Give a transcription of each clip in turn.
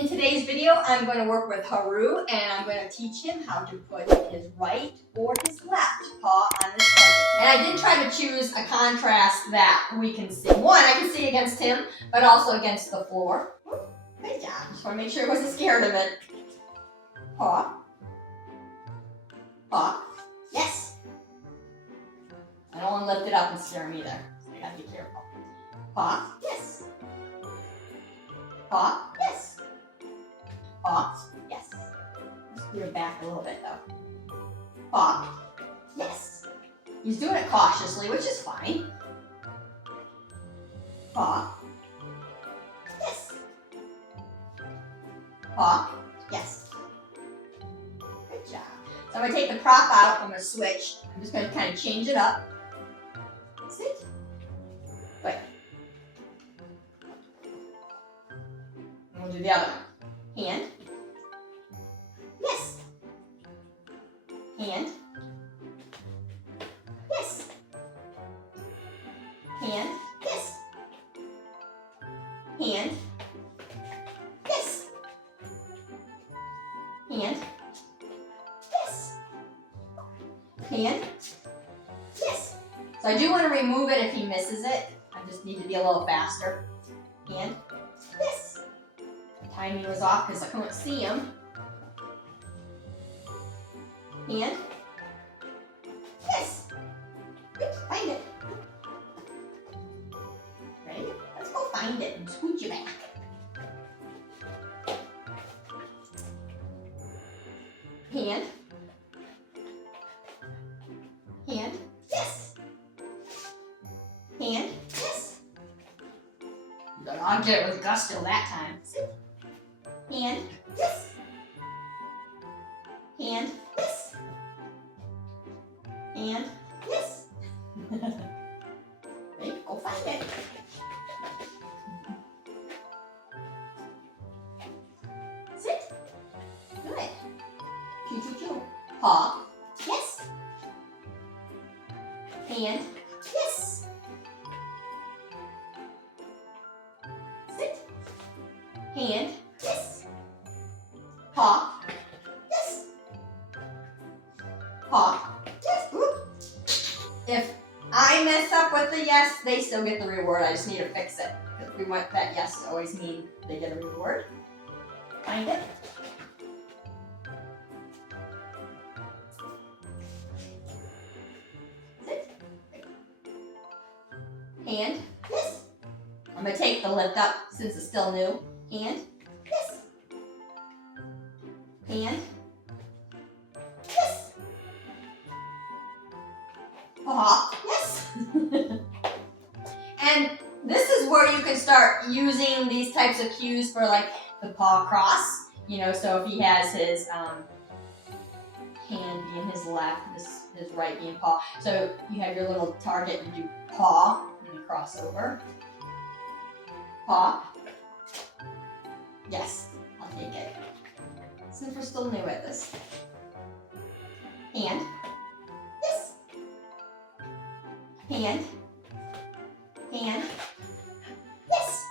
In today's video, I'm going to work with Haru and I'm going to teach him how to put his right or his left paw on this target. And I did try to choose a contrast that we can see. One, I can see against him, but also against the floor. Good job. Just want to make sure he wasn't scared of it. Paw. Paw. Yes. I don't want to lift it up and scare him either. So I gotta be careful. Paw. Yes. Paw. Yes. Paw. Yes. Screw it back a little bit though. Paw. Yes. He's doing it cautiously, which is fine. Paw. Yes. Paw. Yes. Good job. So I'm going to take the prop out. I'm going to switch. I'm just going to kind of change it up. Sit. Wait. And we'll do the other one. Hand. Yes. Hand. Yes. Hand. Yes. Hand. Yes. Hand. Yes. Hand. Yes. So I do want to remove it if he misses it. I just need to be a little faster. Hand. Yes. The timing was off because I couldn't see him. Hand. Yes. Good. Find it. Ready? Let's go find it and scooch you back. Hand. Hand. Yes. Hand. Yes. I'll get it with gusto that time. Sit. Hand. Yes. Hand. Yes. Hand. Yes. Ready? Go find it. Sit. Good. Choo choo choo. Paw. Yes. Hand. Yes. Sit. Hand. Yes. Paw. Yes. Paw. Yes. Oop. If I mess up with the yes, they still get the reward. I just need to fix it. Because we want that yes to always mean they get a reward. Find it. Hand. Yes. I'm going to take the lift up since it's still new. Hand. Yes. Hand. Yes. Paw. Yes. And this is where you can start using these types of cues for like the paw cross. You know, so if he has his hand being his left, his right being paw. So you have your little target and you do paw. Crossover. Paw. Yes, I'll take it. Since we're still new at this. Hand. Yes. Hand. Hand. Yes.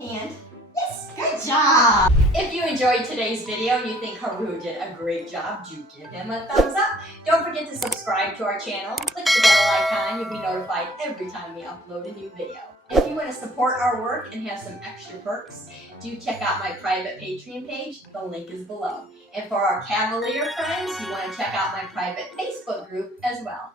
Hand. Yes. Good job. If you enjoyed today's video and you think Haru did a great job, do give him a thumbs up. Don't forget to subscribe to our channel. Click the bell icon. You'll be notified every time we upload a new video. If you want to support our work and have some extra perks, do check out my private Patreon page. The link is below. And for our Cavalier friends, you want to check out my private Facebook group as well.